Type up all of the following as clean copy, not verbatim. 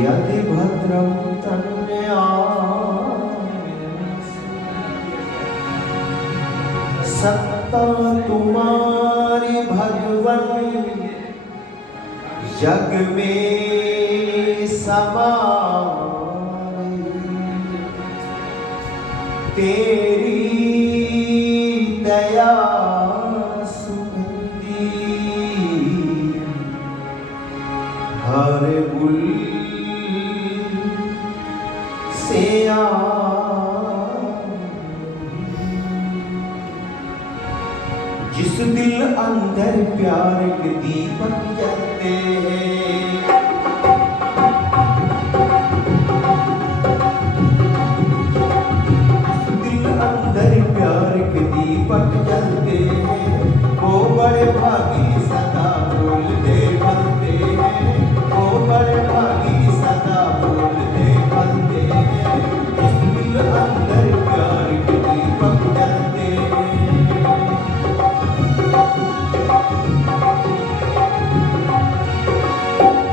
यदि भद्रं तन्मया सत्ता तुम्हारी भगवन जग में समाई, तेरी दया सुगंधी हर बुल से जिस दिल अंदर प्यार के दीपक जलते हैं, जिस दिल अंदर प्यार के दीपक जलते हैं, वो बड़े भागी सदा बोलते बनते हैं, वो बड़े भागी सदा बोलते बनते हैं, जिस दिल अंदर प्यार के दीपक जलते हैं।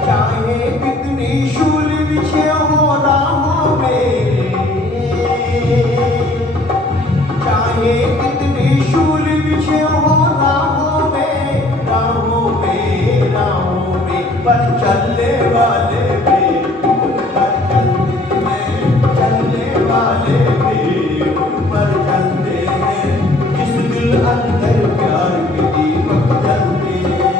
चाहे कितनी शूल विषय हो राहों में, चाहे कितनी शूल विषय हो राहों में, राहों में, राहों में, पर चलने वाले भी उन पर चलते हैं, चलने वाले भी उन पर चलते हैं, जिस दिल अंदर प्यार के दीपक जलते हैं।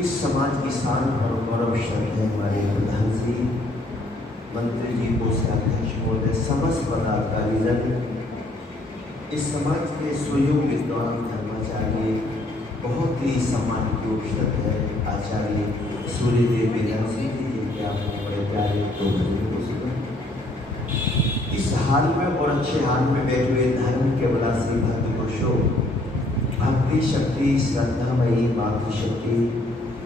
इस समाज की शान और गौरव शब्द है हमारे प्रधान जी, मंत्री जी, कोषाध्यक्ष महोदय, समस्त पदाधिकारीजन, इस समाज के स्वयं विद्वान धर्माचार्य, बहुत ही सम्मानित उपस्थित है आचार्य सूर्यदेव वेदांत सिंह जी, जिनके आपको बड़े प्यारे दो इस हाल में और अच्छे हाल में बैठे हुए धर्म के वलासी भक्ति पुरुषों, भक्ति शक्ति श्रद्धामयी मातृशक्ति,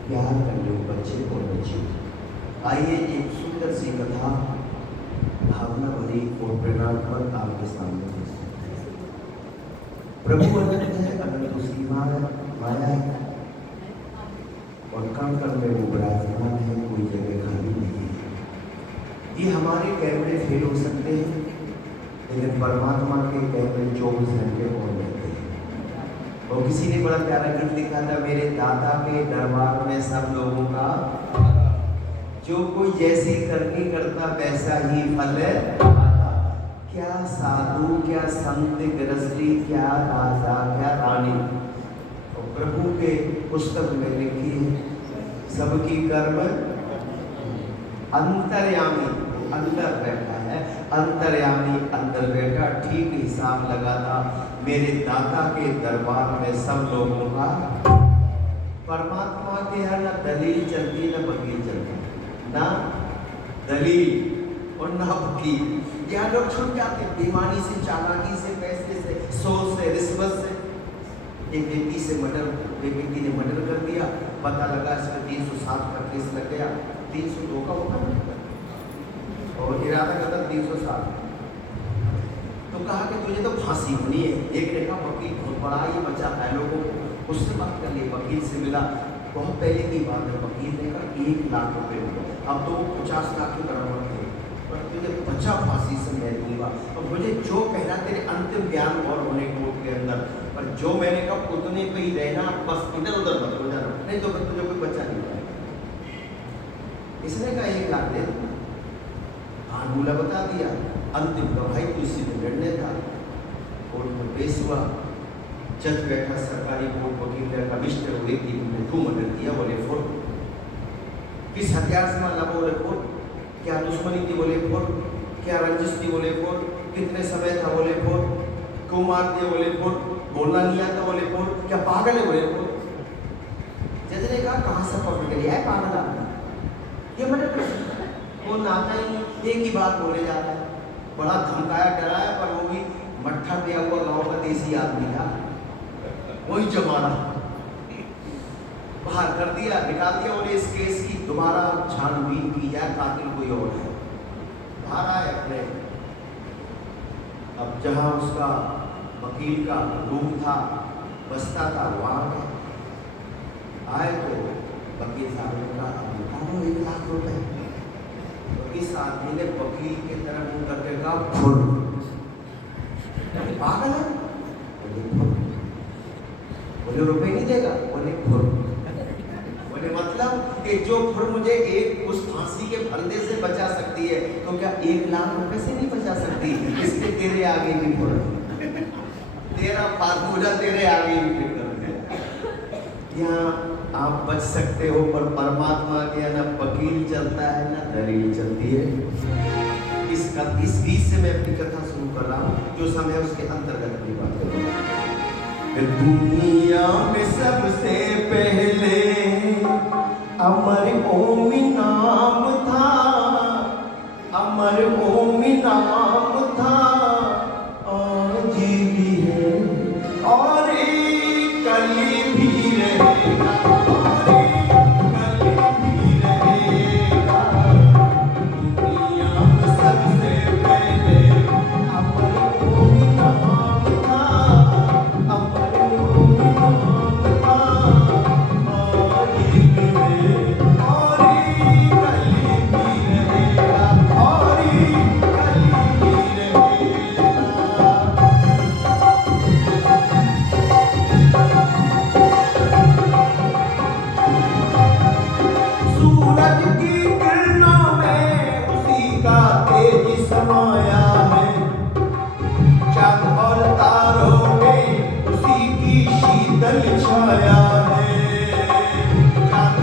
प्यार करने बच्चे और बच्चे, आइए एक सुंदर सी कथा भावना भरी और प्रेरणात्मक आपके सामने प्रस्तुत है। प्रभु अनंत है, अनंत उसकी माया है और कण कण में वो विराजमान है, कोई जगह खाली नहीं है। ये हमारे कैमरे फेल हो सकते हैं, लेकिन परमात्मा के कैमरे 24 घंटे ऑन रहते हैं। और किसी ने बड़ा प्यारा गीत लिखा था, मेरे दादा के दरबार में सब लोगों का, जो कोई जैसी करनी करता वैसा ही फल है। क्या साधु, क्या संत गृहस्थी, क्या राजा, क्या रानी, और प्रभु के पुस्तक में लिखी है, सबकी कर्म अंतर्यामी, अंदर बैठा है, अंतर्यामी अंदर बैठा, ठीक हिसाब लगाता, मेरे दाता के दरबार में सब लोगों का। परमात्मा के यहाँ ना दलील चलती ना वकील चलता, ना दलील और ना वकील। यहाँ लोग छुट जाते बेईमानी से, चालाकी से, पैसे से, सोच से, रिश्वत से। एक व्यक्ति से एक व्यक्ति ने मर्डर कर दिया, पता लगा इसमें 307 का केस लग गया, 302 का होगा और इरादा करता 307। तो कहा कि तुझे तो फांसी होनी है। एक ने कहा वकील बहुत बड़ा ये बचाता है लोगों को, उससे बात कर ली, वकील से मिला, बहुत पहले की बात है, वकील ने कहा 1 लाख रुपए होगा, अब तो 50 लाख की बराबर थे, पर तुझे बचा फांसी से मैं दूंगा। और मुझे जो कहना तेरे अंतिम बयान और होने कोर्ट के अंदर, पर जो मैंने कहा उतने पे ही रहना, बस इधर उधर मत हो जाना, नहीं तो फिर तुझे कोई बच्चा नहीं पाएगा। इसने कहा 1 लाख दे, फार्मूला बता दिया, अंतिम गवाही तो इसी में निर्णय था। कोर्ट में पेश हुआ, जज बैठा, सरकारी कोर्ट वकील ने कहा मिस्टर व्यक्ति ने क्यों मर्डर किया? बोले फोर। किस हथियार से मारा? बोले फोर। क्या दुश्मनी थी? बोले फोर। क्या रंजिश थी? बोले फोर। कितने समय था? बोले फोर। क्यों मार दिया? बोले फोर। बोलना नहीं आता? बोले फोर। क्या पागल है? बोले फोर। जज ने कहा कहाँ से पकड़ लिया है पागल आदमी, ये मर्डर कर सकता है? वो नाता ही नहीं, एक ही बात बोले जा रहा है, बड़ा धमकाया डराया, पर वो भी मट्ठा दिया हुआ गाँव का देसी आदमी था, वही जमाना बाहर कर दिया, निकाल दिया। और इस केस की दोबारा छानबीन की जाए, कातिल कोई और है। बाहर आए अपने, अब जहां उसका वकील का रूम था, बसता था, वहां गए। आए तो वकील साहब ने कहा 1 लाख रुपए। तो इस आदमी ने वकील की तरफ मुंह करके कहा फुर। पागल है? बोले रुपए नहीं देगा? बोले फुर। बोले मतलब कि जो फुर मुझे एक उस फांसी के फंदे से बचा सकती है, तो क्या 1 लाख रुपए से नहीं बचा सकती? इसलिए तेरे आगे भी फुर, तेरा फार्मूला तेरे आगे भी फिट कर है। यहाँ आप बच सकते हो, पर परमात्मा के ना वकील चलता है ना दलील चलती है। इस गीत से मैं अपनी कथा शुरू कर रहा हूँ, जो समय उसके अंतर्गत की बात करूँगा। दुनिया में सबसे पहले अमर ओम नाम था, अमर ओम नाम था, आज भी है और कल भी रहेगा, और कल भी रहेगा। दुनिया में सबसे पहले अमर ओम नाम था, अमर ओम नाम था, आज भी है और कल भी रहेगा, और कल भी रहेगा। सूरज की किरणों में उसी का तेज समाया है, चांद और तारों में उसी की शीतल छाया है, चांद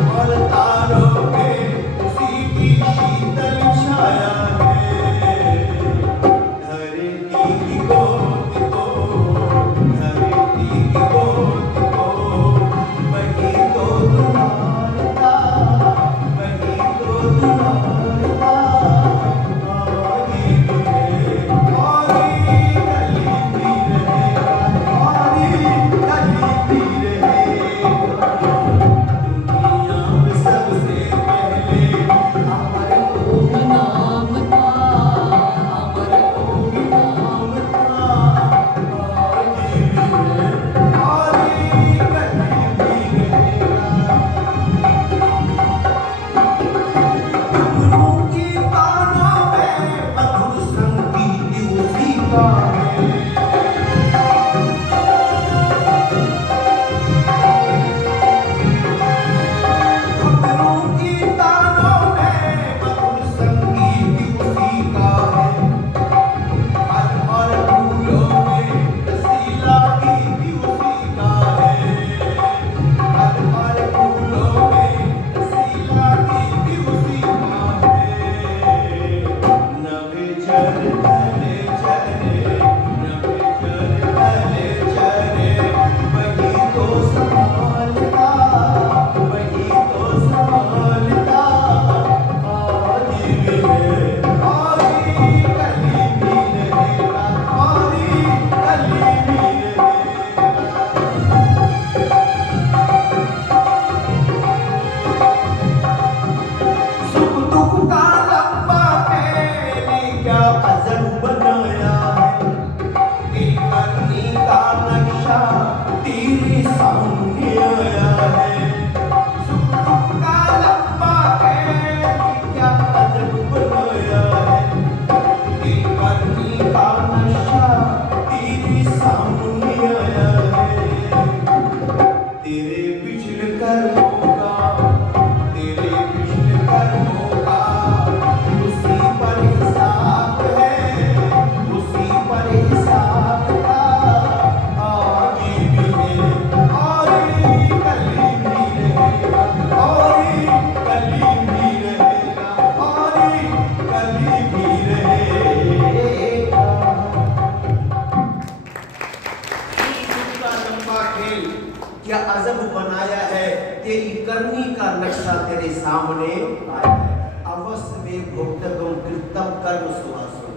ऐसा तेरे सामने आया है। अवश्य में भुक्तम कृतम कर्म सुभाषो,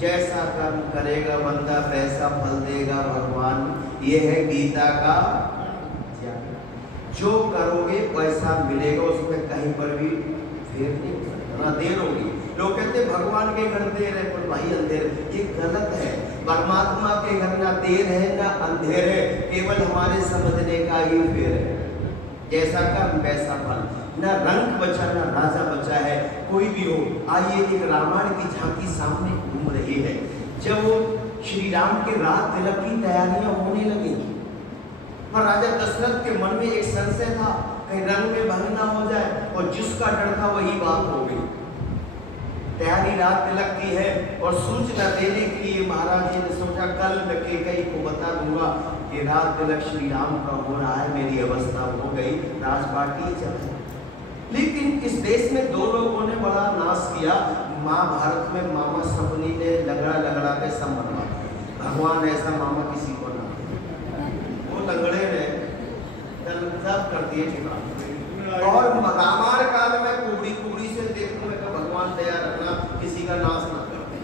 जैसा कर्म करेगा बंदा वैसा फल देगा भगवान। ये है गीता का ज्ञान। जो करोगे वैसा मिलेगा, उसमें कहीं पर भी फेर नहीं हो सकता, ना देर होगी। लोग कहते भगवान के घर देर है, पर भाई अंधेर, ये गलत है। परमात्मा के घर ना देर है ना अंधेर है, केवल हमारे समझने का ही फेर है। जैसा कर्म वैसा फल, ना रंग बचा ना राजा बचा है, कोई भी हो। आइए, एक रामायण की झांकी सामने घूम रही है। जब वो श्री राम के रात तिलक की तैयारियां होने लगी, पर राजा दशरथ के मन में एक संशय था, कहीं रंग में भंग ना हो जाए, और जिसका डर था वही बात हो गई। तैयारी रात तिलक की है, और सूचना देने के लिए महाराज जी ने सोचा कल मैं कैकेयी को बता दूंगा कि रात तिलक श्री राम का हो रहा है, मेरी अवस्था हो गई, राजपाटी चल। लेकिन इस देश में दो लोगों ने बड़ा नाश किया। महाभारत में मामा सपनी ने लगड़ा के संबंध, भगवान ऐसा मामा किसी को ना, वो लगड़े ने सब कर दिए ठिकाने। और रामायण काल में कुबड़ी से देखने में भगवान दया रखना, किसी का नाश ना करते।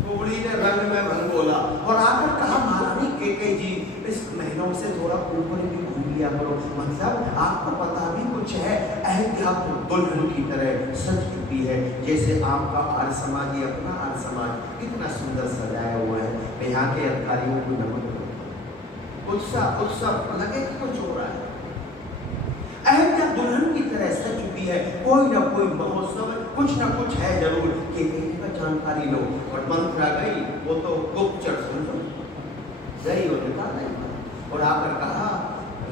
कुबड़ी ने रंग में भंग बोला और आकर कहा महारानी कैकेयी जी, इस महीनों से थोड़ा ऊपर भी घूम लिया करो, मतलब आपको पता भी कुछ है, अयोध्या तो दुल्हन की तरह सज चुकी है, जैसे आपका आर्य समाज, ये अपना आर्य समाज इतना सुंदर सजाया हुआ है। मैं यहाँ के अधिकारियों को नमन करूँ, उत्साह लगे कि कुछ हो रहा है। अयोध्या दुल्हन की तरह सज चुकी है, कोई ना कोई महोत्सव, कुछ ना कुछ है जरूर, कि का जानकारी लो। और मंत्रा गई, वो तो गुप्तचर समझो गई और निकाल और आकर कहा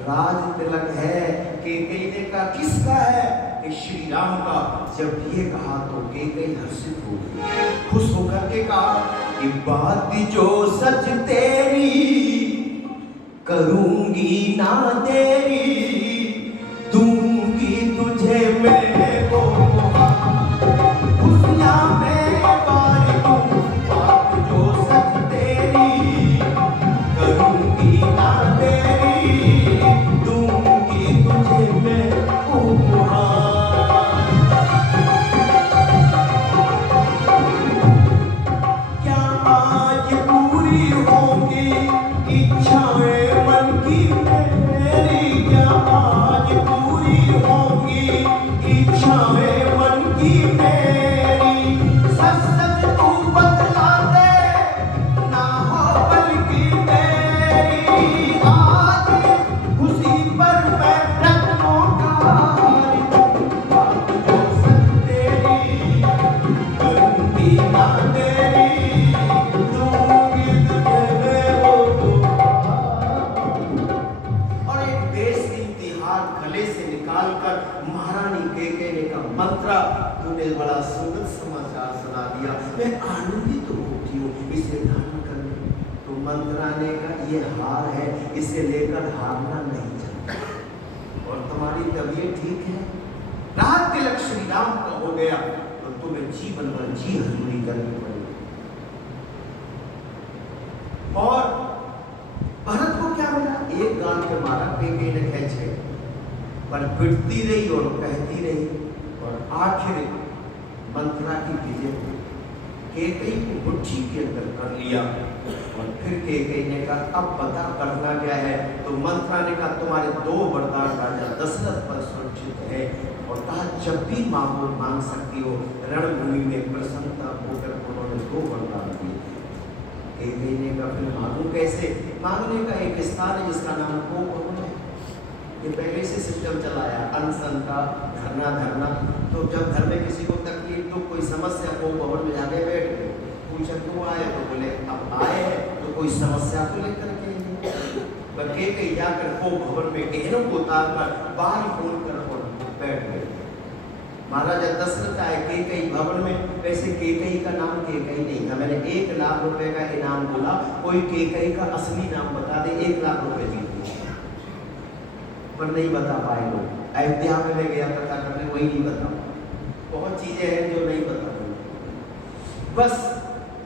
राज तिलक है। कैकेयी ने कहा किसका है? कि श्री राम का। जब ये कहा तो कैकेयी हर्षित हो गई, खुश होकर के कहा कि बात जो सच तेरी करूंगी ना देरी, दूंगी तुझे मैं वो खुशियां में बारी दूं। बात जो सच तेरी करूंगी ना देरी, दूंगी तुझे मैं उपहार। क्या आज पूरी होगी इच्छाएं मन की मेरी? क्या आज पूरी होगी इच्छाएं मन की मेरी? सच सच तू बतला दे, ना हो बल्कि मेरी। आज खुशी पर मैं रत्नों का हार दूं। बात जो सच तेरी करूंगी ना तेरी, दूंगी तुझे मैं वो उपहार। और एक देश की तिहार गले से निकालकर महारानी कैकेयी ने कहा मंत्रा, तूने बड़ा सुंदर समाचार सुना दिया, मैं आनंदित तो होती हूँ, इसे धारण कर। तो मंत्रा ने कहा ये हार है, इसे लेकर हारना नहीं चाहिए। और तुम्हारी तबीयत ठीक है? रात तिलक श्री राम का हो गया तो तुम्हें जीवन भर जी हजूरी करनी पड़ेगी। और भरत को क्या मिला? एक गाल पे मारा कैकेयी ने खींचे, पर पिटती रही और कहती रही, और आखिर मंत्रा की विजय हुई। कैकेयी को मुट्ठी के अंदर कर लिया। और फिर कैकेयी ने कहा अब बता करना क्या है? तो मंत्रा ने कहा तुम्हारे दो वरदान राजा दशरथ पर सुरक्षित है। और कहा जब भी मांग सकती हो। रणभूमि में प्रसन्नता होकर उन्होंने दो वरदान दिए। कैकेयी ने कहा फिर मांगू कैसे? मांगने का एक स्थान है जिसका नाम कोपवन है। ये पहले से सिस्टम चलाया, अनशन का, धरना। तो जब घर में किसी को तकलीफ तो कोई समस्या को भवन में जाके बैठ गए, पूछा क्यों आए? तो बोले अब आए हैं तो कोई समस्या को लेकर के। कैकेयी जाकर को भवन में गहनों को उतारकर बाहर खोल कर और बैठ गए। महाराजा दशरथ आए कैकेयी भवन में। वैसे कैकेयी का नाम कैकेयी नहीं था, मैंने 1 लाख रुपए का इनाम बोला, कोई कैकेयी का असली नाम बता दे, 1 लाख रुपए जीत गए। पर नहीं बता पाए लोग। अयोध्या में मैं गया कथा करने, वही नहीं बता। बहुत चीजें हैं जो नहीं बता पाए। बस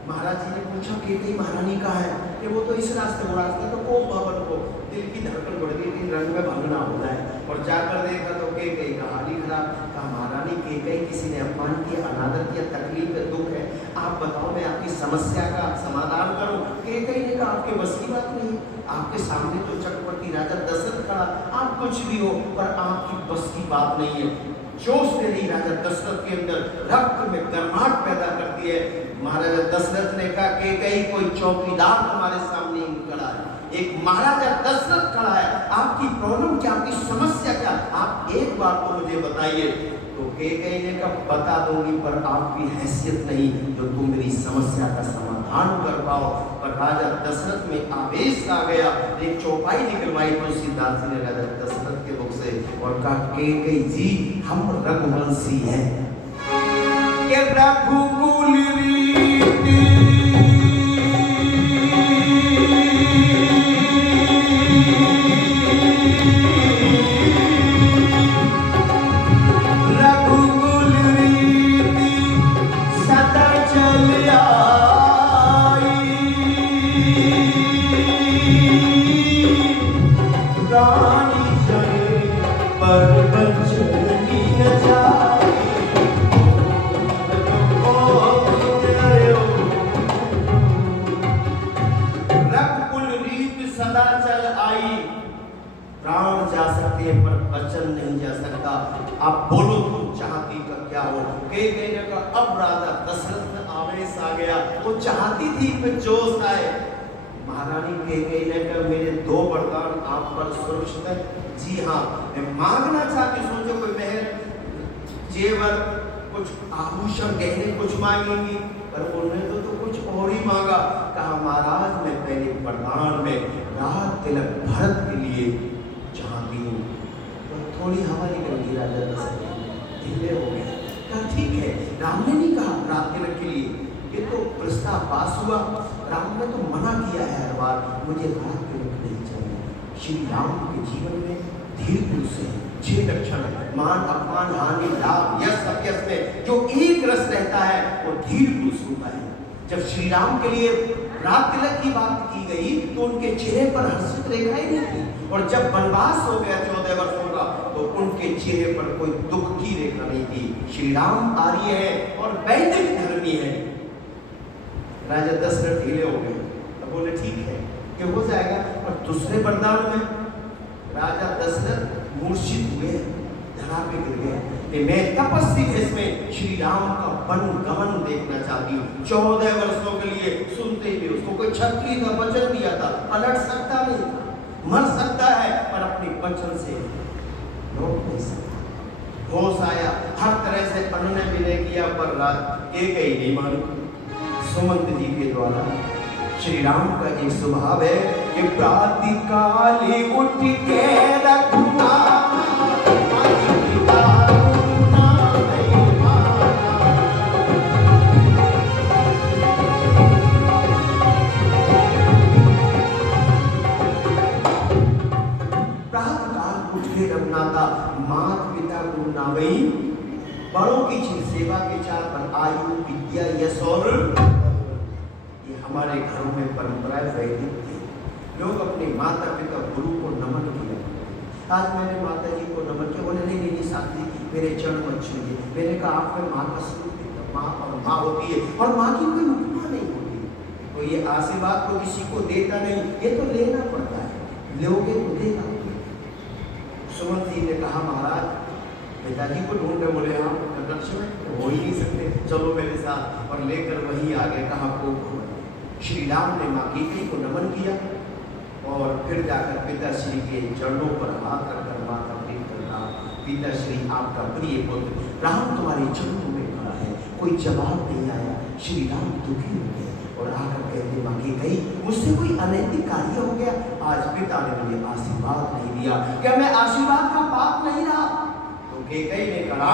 महाराज जी ने पूछा केकई महारानी कहाँ है? कि वो तो इस रास्ते, वो रास्ता तो कोप भवन को। दिल की धड़कन बढ़ गई, 3 रंग में भंगना होता है। और जाकर देखा तो केकई का हाल ही खराब। कहा महारानी केकई, किसी ने अपमान किया, अनादर किया, तकलीफ है, दुख है, आप बताओ मैं आपकी समस्या का समाधान करूं। केकई ने कहा आपके बस की बात नहीं, आपके सामने तो चक्रवर्ती राजा दशरथ खड़ा, आप कुछ भी हो पर आपकी बस की बात नहीं है। जोश से ही राजा दशरथ के अंदर रक्त में गर्माहट पैदा करती है। महाराजा दशरथ ने कहा कि कहीं कोई चौकीदार तुम्हारे सामने खड़ा है, एक महाराजा दशरथ खड़ा है, आपकी प्रॉब्लम क्या, आपकी समस्या क्या, आप एक बार तो मुझे बताइए। तो केकई ने कहा बता दूंगी पर आपकी हैसियत नहीं जो तुम मेरी समस्या का समाधान कर पाओ। पर राजा दशरथ में आवेश आ गया, एक चौपाई निकलवाई तुलसीदास जी ने राजा दशरथ के मुख से और कहा केकई जी हम रघुवंशी हैं, के रघुकुल रीति वचन नहीं जा सकता। आप बोलो तुम चाहती का क्या हो? केकई ने कहा अब राजा दशरथ में आवेश आ गया, वो चाहती थी कि जोश आए। महारानी केकई ने कहा मेरे 2 वरदान आप पर सुरक्षित है। जी हाँ, मैं मांगना चाहती, सोचो कोई महल, जेवर, कुछ आभूषण, गहने कुछ मांगेंगी, पर उन्होंने तो कुछ और ही मांगा। कहा महाराज मैं पहले वरदान में राज तिलक भरत के लिए चाहती हूँ। थोड़ी हवा निकल गई, राजा दशरथ ढीले हो गए। कहा ठीक है, राम ने नहीं कहा रात तिलक के लिए, ये तो प्रस्ताव पास हुआ, राम ने तो मना किया है हर बार, मुझे रात तिलक नहीं चाहिए। श्री राम के जीवन में धीर पुरुष है, 6 लक्षण, मान अपमान हानि लाभ यश अपयश में जो एक रस रहता है वो धीर पुरुष होता है। जब श्री राम के लिए रात तिलक की बात की गई तो उनके चेहरे पर हर्षित रेखा ही नहीं थी, और जब वनवास हो गया 14 वर्षों का तो उनके चेहरे पर कोई दुख की रेखा नहीं थी। श्री राम आर्य है और वैदिक धर्मी है। राजा दशरथ ढीले हो गए, अब बोले ठीक है कि हो जाएगा। और दूसरे वरदान में राजा दशरथ मूर्छित हुए, धरा पे गिर गए। मैं तपस्वी भेष में श्री राम का वन गमन देखना चाहती हूँ। 14 वर्षों के लिए सुनते भी उसको कोई छत्री का वचन दिया था, पलट सकता नहीं था, मर सकता है पर अपने वचन से लौट नहीं सकता। होश आया, हर तरह से अन्य विनय किया पर रात केकई नहीं मानी। सुमंत जी के द्वारा श्री राम का एक स्वभाव है कि प्रातःकाले उठ के रखना रघुनाथा मात पिता गुरु नावई, बड़ों की सेवा के 4 पर आयु विद्या यश और ये हमारे घरों में परंपराएं वैदिक थी। लोग अपने माता पिता गुरु को नमन किया। आज मैंने माता जी को नमन किया, बोले नहीं नहीं शास्त्री मेरे चरण मत छूइए। मैंने कहा आप में माँ का स्वरूप है, माँ और माँ होती है और माँ की कोई उपमा नहीं होती। तो ये आशीर्वाद तो किसी को देता नहीं, ये तो लेना पड़ता है, लोगे तो देगा। सुमंत जी ने कहा महाराज पिताजी को ढूंढ रहे, बोले हाँ लक्ष्मण हो ही नहीं सकते, चलो मेरे साथ, और लेकर वहीं आ गए। कहा को श्री राम ने माँ केकई को नमन किया और फिर जाकर पिताश्री के चरणों पर हाथ रखकर माँ का प्रेम करना। पिताश्री आपका प्रिय पुत्र राम तुम्हारे चरणों में खड़ा है, कोई जवाब नहीं आया। श्री राम दुखी हो गए और आकर कहते माँ केकई मुझसे कोई अनैतिक कार्य हो गया, आज पिता ने मुझे आशीर्वाद नहीं दिया, क्या मैं आशीर्वाद का पाप नहीं रहा? तो केकई ने कहा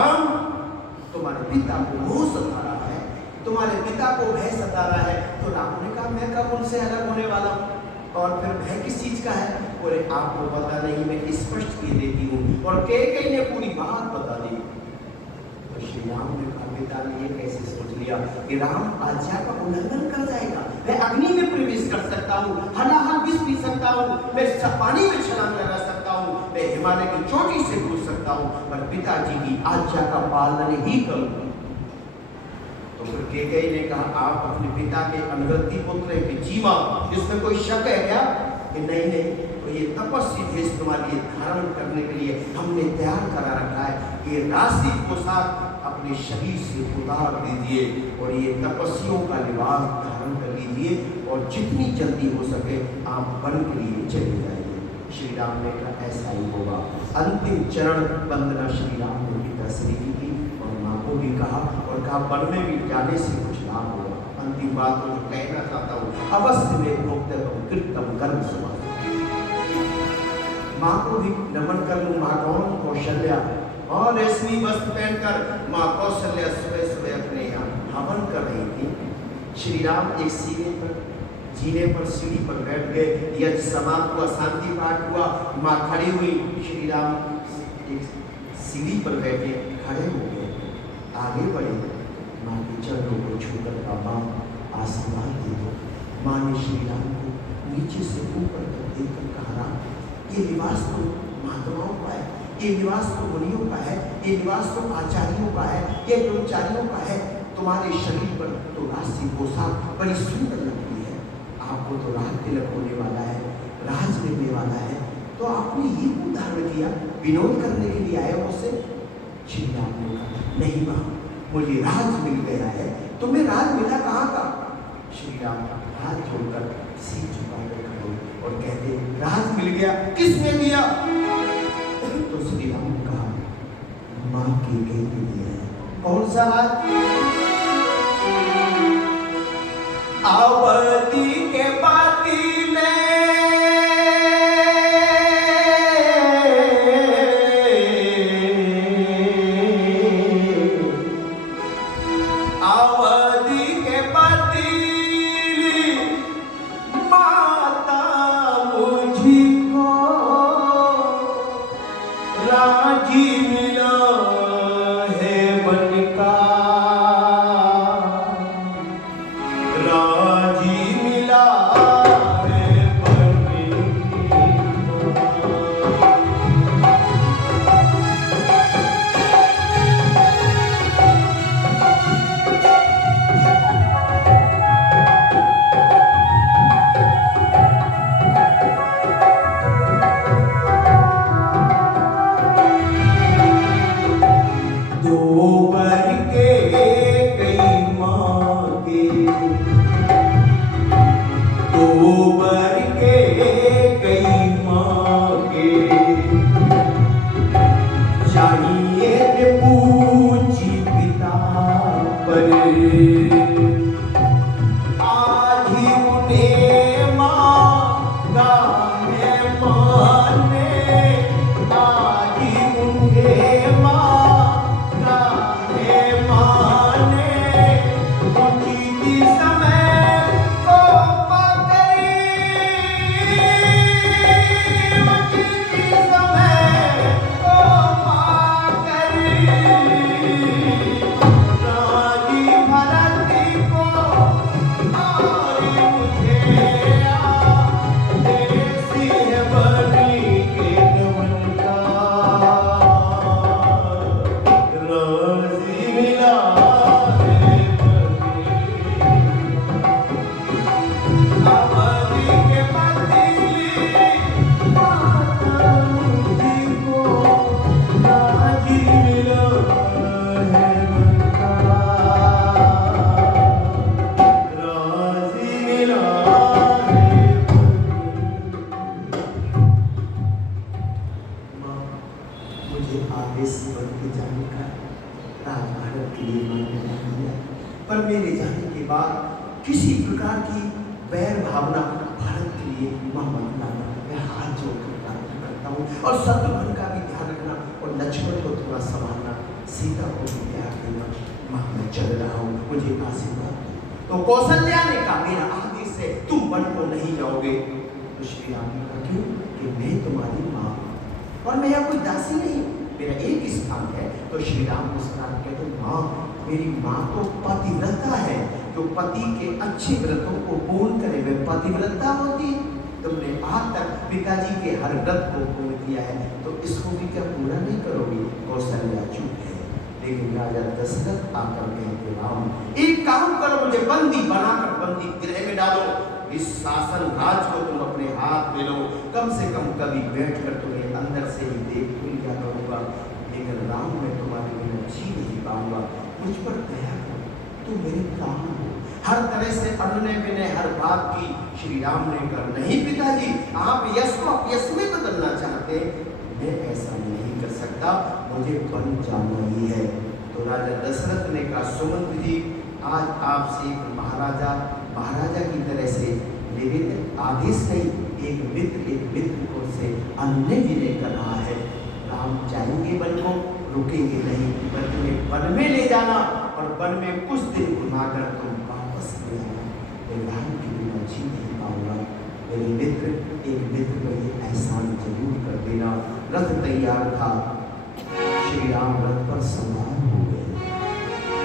तुम्हारे पिता को मोह सता रहा है, तुम्हारे पिता को भय सता रहा है। तो राम ने कहा मैं कब उनसे अलग होने वाला हूँ, और फिर भय किस चीज का है? बोले आपको पता नहीं, मैं स्पष्ट कह देती हूँ। और केकई ने पूरी बात बता दी। तो श्री राम ने कहा पिता ने ये कैसे सोच लिया कि राम आज्ञा का उल्लंघन कर जाएगा। मैं अग्नि में प्रवेश कर सकता हूँ, हलाहल विष पी सकता हूँ, मैं पानी में छलांग लगा सकता हूँ, मैं हिमालय की चोटी से कूद सकता हूँ, पर पिताजी की आज्ञा का पालन ही करूँगा। तो फिर कैकेयी ने कहा, आप अपने पिता के अनगति पुत्र हैं कि जीवा, इसमें कोई शक है क्या? कि नहीं नहीं, तो ये तपस्वी भेष तुम्हारे लिए धारण करने के लिए हमने तैयार करा रखा है। ये राशि पोशाक अपने शरीर से उतार दीजिए और ये तपस्वियों का लिबास धारण कर लीजिए और जितनी जल्दी हो सके आप वन के लिए चले जाइए। श्री राम ने कहा ऐसा ही होगा। अंतिम चरण वंदना श्री राम ने पिता श्री की की और माँ को भी कहा और कहा वन में भी जाने से कुछ लाभ होगा। अंतिम बात को जो कहना चाहता हूँ, अवश्य में प्रोक्तम कृतम कर्म समाज। माँ को भी नमन कर लूँ। माँ कौन? कौशल्या। और रेशमी वस्त्र पहनकर माँ कौशल्या सुबह सुबह अपने यहाँ हवन कर रही थी। श्री राम एक जीने पर सीढ़ी पर बैठ गए। यज्ञ समाप्त हुआ, शांति पाठ हुआ, माँ खड़ी हुई। श्री राम एक सीढ़ी पर बैठे, खड़े हो गए, आगे बढ़े। माँ के चरणों को छूकर बाबा आशीर्वाद दे दो। माँ ने श्री राम को नीचे से ऊपर तक देखकर कहा, ये निवास तो महात्माओं का है, ये निवास तो मुनियों का है, ये निवास तो आचार्यों का है, ये ब्रह्मचारियों का है। तुम्हारे शरीर पर तो राशि पोशाक बड़ी सुंदर लगती है, आपको तो राज तिलक होने वाला है, राज मिलने वाला है, तो आपने ये उदाहरण किया, विनोद करने के लिए आए मुझसे? श्री राम ने कहा, नहीं माँ, मुझे राज मिल गया है। तुम्हें राज मिला कहाँ का? श्री राम हाथ जोड़कर सिर झुकाकर खड़े और कहते, राज मिल गया। किसने दिया? तो श्री राम ने कहा, माँ कैकेयी ने दिया है। कौन सा राज? अवधि के पति ने और शत्रुघ्न का भी ध्यान रखना और लक्ष्मण को थोड़ा संभालना, सीता को भी ध्यान देना। माँ मैं चल रहा हूँ, मुझे आशीर्वाद दो। तो कौशल्या ने कहा, मेरा आदेश है, तुम वन को नहीं जाओगे। तो श्री राम ने कहा, क्यों? कि मैं तुम्हारी माँ हूँ और मैं यहाँ कोई दासी नहीं हूँ। मेरा एक स्थान है, तो श्री राम मुस्कुराते कहते माँ, मेरी माँ तो पतिव्रता है, जो पति के अच्छे व्रतों को पूर्ण करे वे पतिव्रता होती। तुमने आज तक पिताजी के हर व्रत को पूर्ण किया है, तो इसको भी क्या पूरा नहीं करोगी? कौशल्या चुप है। लेकिन राजा दशरथ आकर कहते राम, एक काम करो, मुझे बंदी बनाकर बंदी गृह में डालो, इस शासन राज को तुम अपने हाथ में लो, कम से कम कभी बैठकर तुम्हें अंदर से ही देख लिया करूंगा, लेकिन राम मैं तुम्हारे बिना जी नहीं पाऊंगा, मुझ पर दया करो, तुम मेरे प्राण हो। हर तरह से अनुनय विनय हर बात की श्री राम ने कर, नहीं पिताजी, आप यश को अपयश में बदलना चाहते, मैं ऐसा नहीं कर सकता, मुझे बन जाना ही है। तो राजा दशरथ ने कहा सुमंत जी, आज आपसे एक महाराजा की तरह से निवेदन, आदेश नहीं, एक मित्र को से अन्य विनय कर रहा है। राम जाएंगे वन को, रुकेंगे नहीं, पर तुम्हें वन में ले जाना और वन में कुछ दिन घुमाकर तुम वापस ले आना। मैं राम के बिना जी नहीं पाऊंगा, मेरे मित्र एक मित्र को ये एहसान जरूर कर देना। रथ तैयार था, श्री राम रथ पर सवार हो गए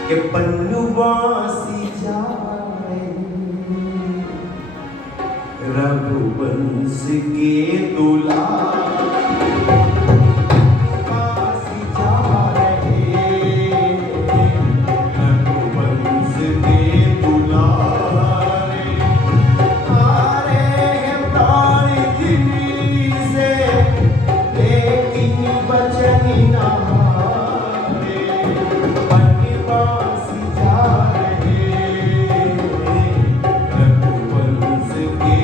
कि बनवासी जा रघुवंश के दुलारे वासी जा रहे, रघुवंश के दुलारे आ रहे हैं प्राण दिल्ली से, लेकिन बचन ना हारे, बनवासी जा रहे, रघुवंश के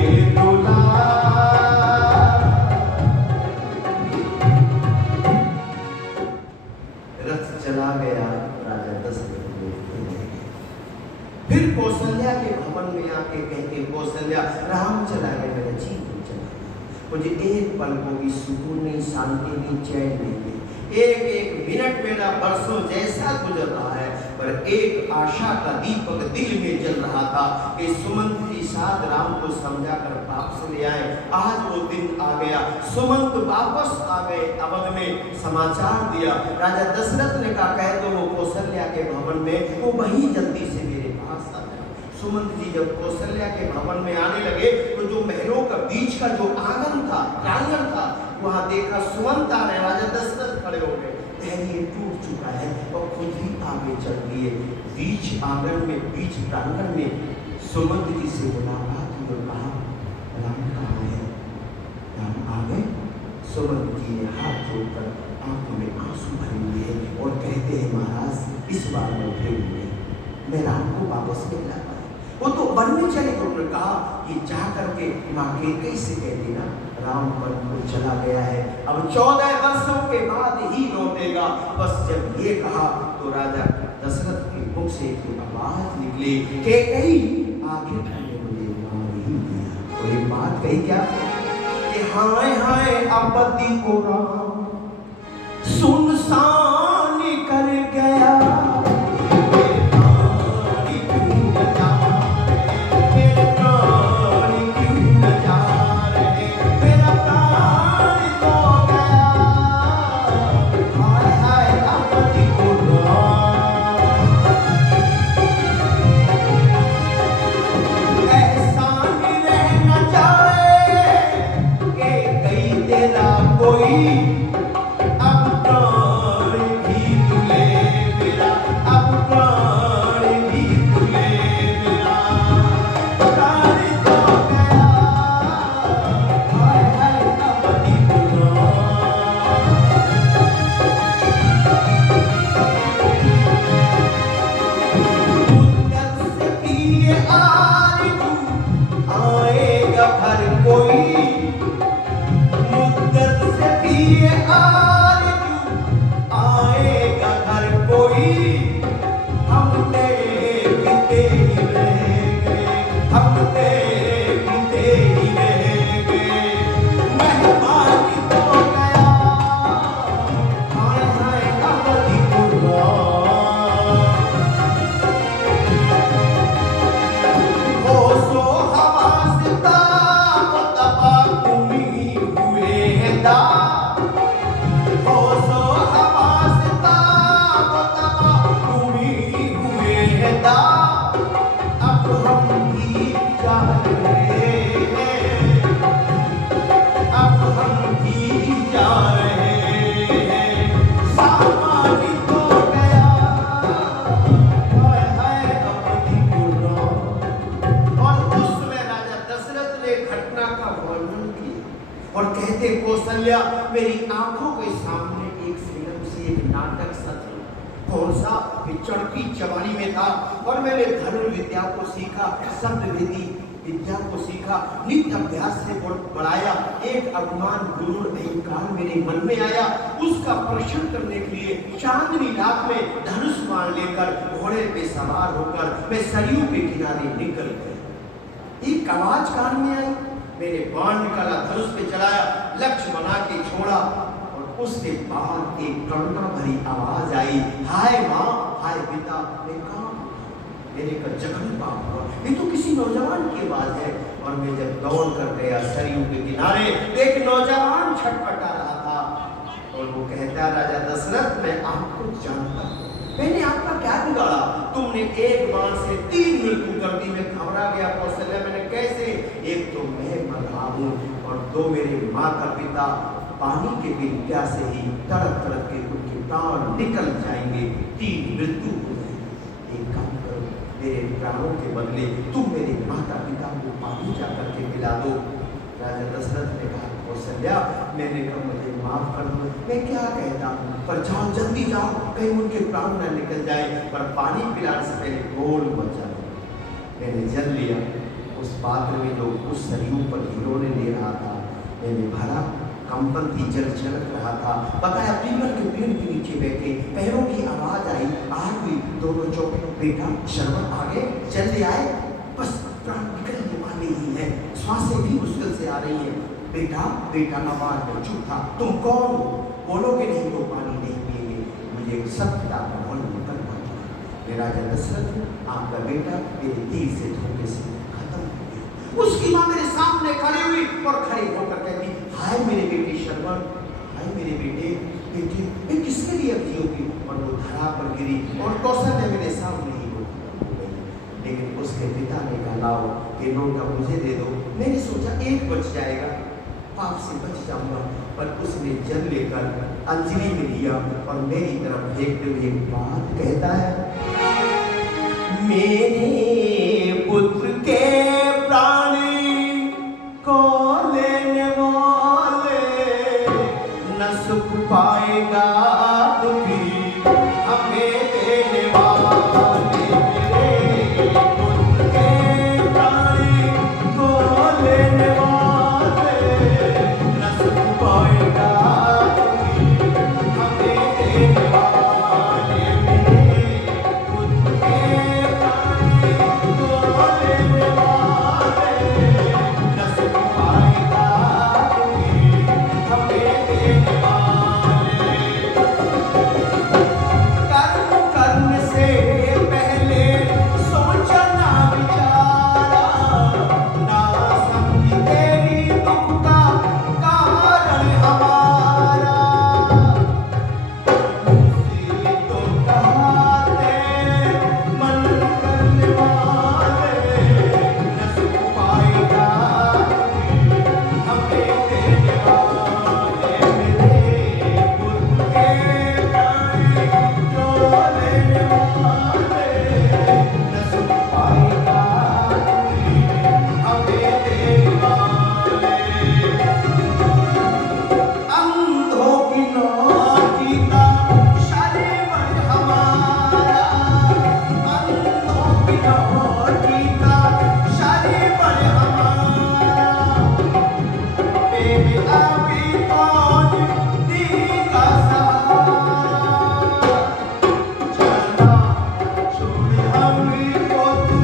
चला गया। राजा दशरथ फिर कौशल्या के भवन में आके कहते, कौशल्या राम चला गया, मेरा जीवन चला गया, मुझे एक पल को भी सुकून नहीं, शांति नहीं, चैन नहीं, एक एक मिनट मेरा बरसों जैसा गुजर रहा है, पर एक आशा का दीपक दिल में जल रहा था कि सुमंत जी साथ राम को समझा कर वापस ले आए। आज वो दिन आ गया, सुमंत वापस आ गए, अवध में समाचार दिया। राजा दशरथ ने कहा कह दो वो कौशल्या के भवन में, वो वहीं जल्दी से मेरे पास आ जाए। सुमंत जी जब कौशल्या के भवन में आने लगे तो जो महलों का बीच का जो आंगन था, प्रांगण था, वहां देखा सुमंत आ रहे। राजा दशरथ खड़े हो गए, धैर्य टूट चुका है और खुद ही आगे चल दिए। बीच आंगन में, बीच प्रांगण में सुमंत जी से मुलाकात हुई और कहा राम कहाँ है? राम आ गए? सुमंत जी ने हाथ जोड़कर आंखों में आंसू भरे हुए हैं और कहते हैं महाराज इस बार मैं फेल हुए, मैं राम को वापस नहीं ला पाया। वो तो वन में चले गए। उन्होंने कहा कि जा करके माँ कैकेयी से कह देना राम वन को चला गया है, अब 14 वर्षों के बाद ही लौटेगा। बस जब ये कहा तो राजा दशरथ के मुख से एक आवाज निकली, कैकेयी आखिर तुमने मुझे मार ही दिया। तो एक बात कही क्या कि हाय हाय आपत्ति को राम सुनसान कर गया, कोई देख कौशल्या, मेरी आंखों के सामने एक फिल्म से एक नाटक सा था। कौन सा? चढ़ती जवानी में था और मैंने धनुर्विद्या को सीखा, शब्दवेदी विद्या को सीखा, नित्य अभ्यास से बढ़ाया। एक अभिमान गुरु अहंकार मेरे मन में आया, उसका परीक्षण करने के लिए चांदनी रात में धनुष बाण लेकर घोड़े पे सवार होकर मैं सरयू के किनारे निकल गया। एक आवाज कान में आई, मैंने बाण निकाला, धनुष पे चलाया, लक्ष्य बना के छोड़ा और उसके बाद एक करुणा भरी आवाज आई, हाय माँ, हाय पिता, मैं कहाँ? मैंने कहा जखन पाप हुआ, ये तो किसी नौजवान की आवाज है। और मैं जब दौड़ कर गया सरयू के किनारे, एक नौजवान छटपटा रहा था और वो कहता, राजा दशरथ मैं आपको जानता हूँ, मैंने आपका क्या बिगाड़ा? तुमने एक बाण से 3 मृत्यु कर दी। मैं घबरा गया कौशल्या, मैंने कैसे? एक तो मैं मर रहा हूँ और 2 मेरे माता पिता पानी के बिन प्यासे ही तड़प तड़प के उनके प्राण निकल जाएंगे, 3 मृत्यु हो जाएंगे। एक काम करो, मेरे प्राणों के बदले तुम मेरे माता पिता को पानी जाकर के पिला दो। राजा दशरथ ने कहा, कौशल्या मैंने कहा मुझे माफ कर दो, मैं क्या कहता हूँ, पर जाओ जल्दी जाओ, कहीं उनके प्राण न निकल जाए। पर पानी पिलाने से पहले गोल मचा। मैंने जल लिया, उस पात्र में जो उस सरयू पर हिलोने ले रहा था मैंने भरा, कंपन थी, जल छलक रहा था। बकाया पीपल के पेड़ के नीचे बैठे, पैरों की आवाज आई, आ गई, दोनों चौके, बेटा शरबत आ गए, जल्दी आए, बस प्राण निकलने वाले ही है, श्वासें भी मुश्किल से आ रही है। बेटा बेटा आवाज में चुप था, तुम कौन हो? बोलोगे नहीं तो पानी नहीं पिएंगे, मुझे सत्यता का मालूम करना था। मैं राजा दशरथ हूँ, आपका बेटा मेरे दिल से धोखे से खत्म हो गया। उसकी माँ मेरे सामने खड़ी हुई और खड़ी होकर कहती, हाय मेरे बेटे शरबत, हाय मेरे बेटे, बेटे मैं किसके लिए अभी होगी? और वो धरा पर गिरी और कौशल्या मेरे सामने ही हो गई। लेकिन उसके पिता ने कहा, लाओ ये नोटा मुझे दे दो। मैंने सोचा एक बच जाएगा, पाप से बच जाऊंगा, पर उसने जल लेकर अंजलि में लिया और मेरी तरफ देखते हुए एक बात कहता है, मेरे पुत्र के प्राणी को लेने वाले न सुख पाएगा दुखी हमें देने वाले। मेरे पुत्र के प्राणी को लेने वाले न सुख पाएगा दुखी हमें देने वाले। मेरे पुत्र के प्राणी को लेने वाले न सुख पाएगा दुखी हमें देने वाले। कर्म करने से पहले सोचा ना विचारा, ना समझी तेरी दुख का कारण हमारा। मुझसे तो कहते मन करने वाले न सुख पाएगा हमें देने वाले। मेरे पुत्र के प्राणी को लेने वाले न सुख पाएगा हमें देने वाले। अंधों की नौकी का शरीर हमारा, अंधों की नौकी का शरीर हमारा। बेबी अभी कौन देगा सहारा, चला छोड़ हमको तू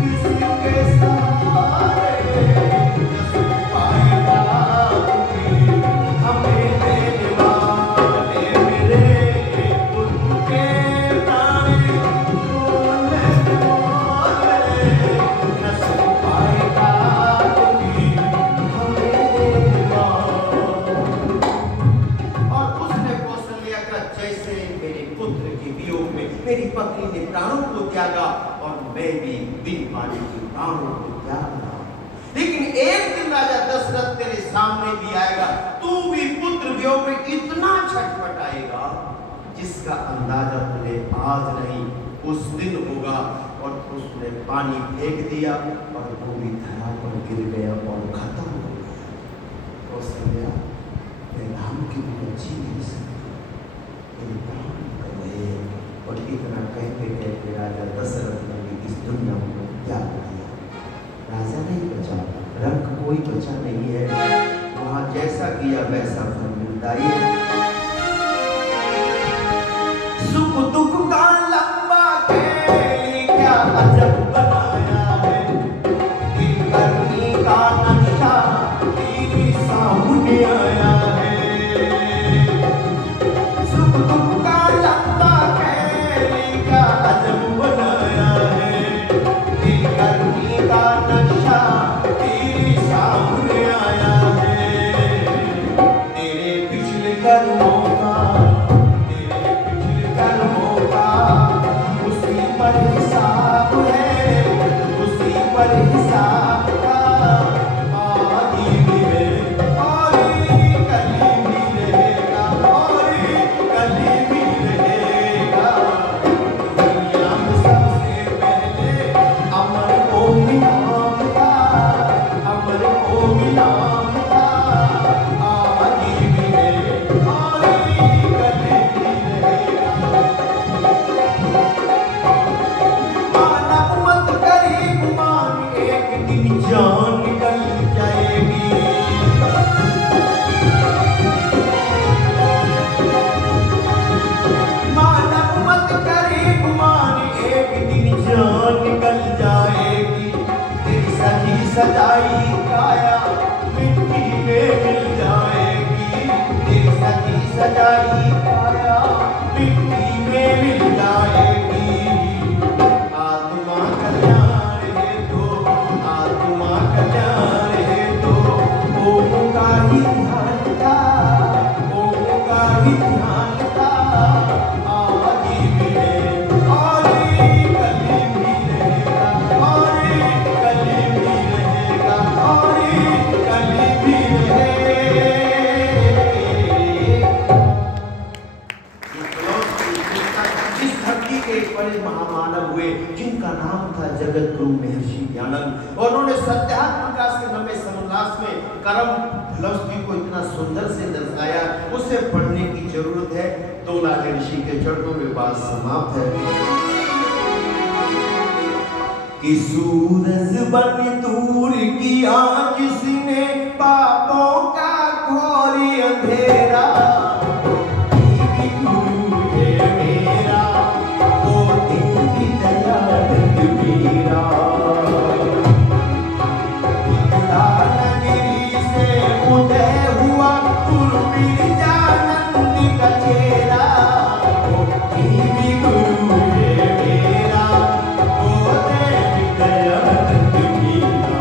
किसके सहारे। न सुख पाएगा दुखी हमें देने वाले। मेरे पुत्र के प्राणी को लेने वाले न सुख पाएगा दुखी हमें देने वाले। और उसने कौशल्या का जैसे मेरे पुत्र के वियोग में मेरी पत्नी ने प्राणों को त्यागा और मैं भी बिन पानी के प्राणों को त्याग रहा हूं। लेकिन एक दिन राजा दशरथ तेरे सामने भी आएगा, तू भी पुत्र वियोग में इतना छटपटाएगा जिसका अंदाजा तुझे आज नहीं उस दिन होगा। और उसने पानी फेंक दिया और वो भी धरा पर गिर गया और खत्म हो गया। कौशल्या राम की बिना जी नहीं सकते, मेरे प्राण निकल रहे। और इतना कहते कहते राजा दशरथ ने भी इस दुनिया को त्याग दिया। राजा नहीं बचा, रंग कोई बचा नहीं है। वहां जैसा किया वैसा फल मिलता है। सुख दुख का लंबा खेल क्या अजब बनाया है, दिल करनी का नक्शा तेरे सामने आया है। सुख दुख का लंबा खेल क्या अजब बनाया है, दिल करनी का नक्शा तेरे सामने आया है। तेरे पिछले कर्मों का, तेरे पिछले कर्मों का उसी पर हिसाब है, उसी पर हिसाब का आज भी है और कल भी रहेगा, और कल भी रहेगा। दुनिया में सबसे पहले अमर को मिलाम था, अमर को मिलाम था, आज भी है और कल भी रहेगा। मानव मत करे गुमान, एक दिन जान निकल जाएगी। मानव मत करे गुमान, एक दिन जान निकल जाएगी। तेरी सजी सजाई काया मिट्टी में मिल जाएगी, तेरी सजी सजाई काया मिट्टी में मिल जाएगी। आत्मा कल्याण है तो, आत्मा कल्याण है तो ओम का ही ध्यान था, ओम का ही ध्यान था, आज भी है और कल भी रहेगा, और कल भी रहेगा, और कल भी रहेगा। इस धरती के एक बड़े महामानव हुए जिनका नाम था जगत गुरु महर्षि ज्ञानंद, और उन्होंने सत्यात्म विकास के 90 समोल्लास में कर्म फिलॉसफी को इतना सुंदर से दर्शाया, उसे पढ़ने की जरूरत है। दो लाख ऋषि के चरणों में बात समाप्त है। कि सूरज बन दूर किया जिसने पापों का घोर अंधेरा, भी गुरु है मेरा, वो तेरी दयानंद मेरा। दानगिरी से उदय हुआ गुरु बिरजानंद का चेहरा, वो भी गुरु है मेरा, वो तेरी दयानंद मेरा।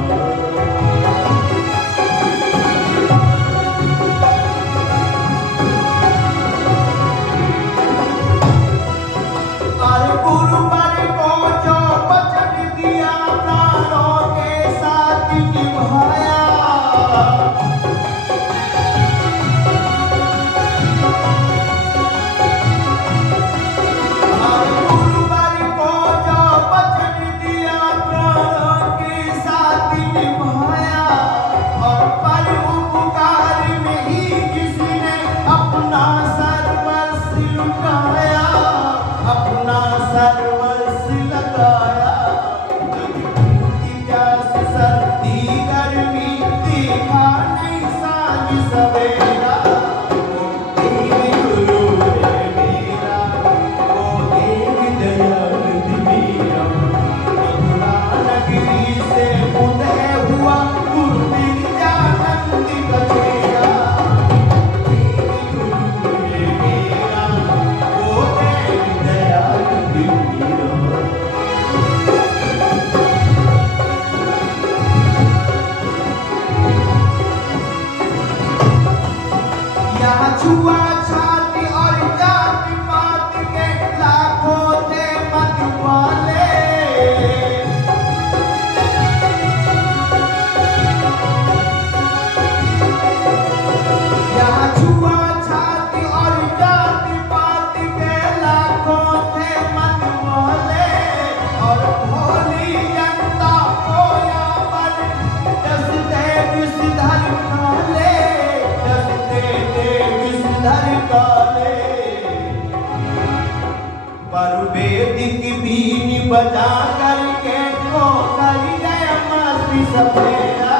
पर वेदिक बीन बजा करके को कर गया मस्ती सफेरा।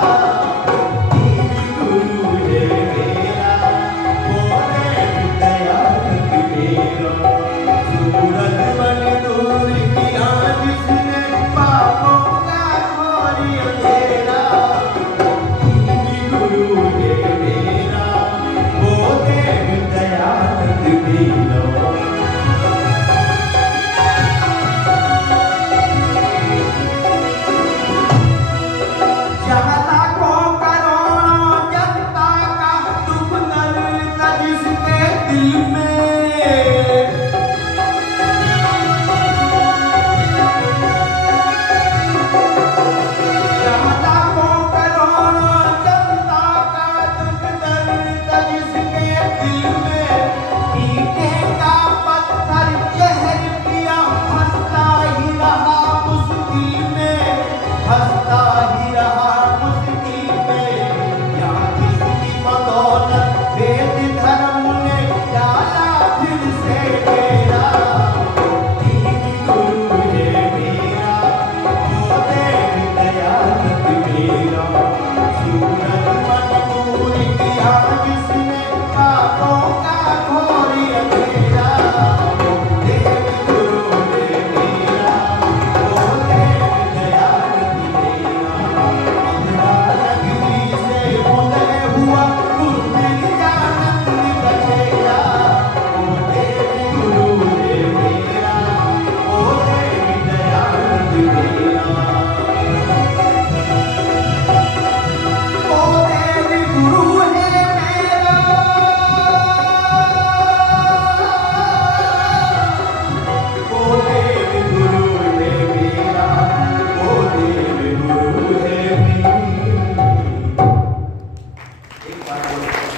गुरु है मेरा बोले दयानंद मेरा, सूरज बन दूर किया जिसने पापों का घोर अंधेरा। गुरु है मेरा बोले दयानंद मेरा।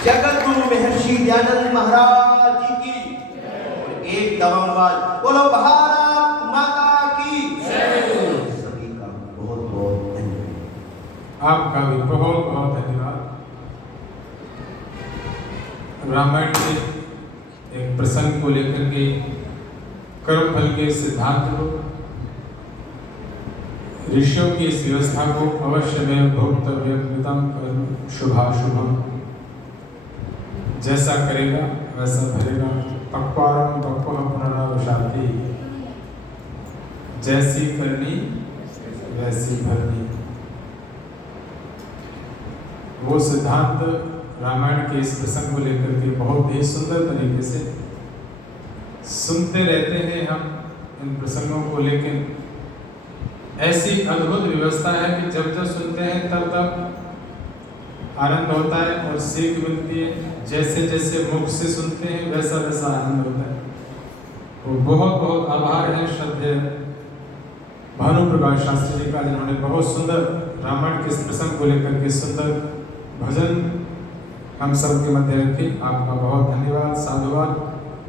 जगत गुरु महर्षि दयानंद महाराज जी की और एक दबंगबाज बोलो भारत माता की सभी का बहुत बहुत धन्यवाद। आपका भी बहुत बहुत धन्यवाद। रामायण के एक प्रसंग को लेकर के कर्मफल के सिद्धांत को, ऋषियों की इस व्यवस्था को अवश्य में भोक्तव्यमिदं कर्म शुभाशुभम, जैसा करेगा वैसा भरेगा। पक्वारम पक्व पुनरावशाति, जैसी करनी वैसी भरनी। वो सिद्धांत रामायण के इस प्रसंग को लेकर के बहुत ही सुंदर तरीके से सुनते रहते हैं हम इन प्रसंगों को, लेकिन ऐसी अद्भुत व्यवस्था है कि जब जब सुनते हैं तब तब आनंद होता है और सीख मिलती है। जैसे जैसे मुख से सुनते हैं वैसा वैसा आनंद होता है। तो बहुत बहुत आभार है श्रद्धेय भानु प्रकाश शास्त्री जी का, जिन्होंने बहुत सुंदर रामायण के इस प्रसंग को लेकर के सुंदर भजन हम सब के मध्य रखी। आपका बहुत धन्यवाद, साधुवाद।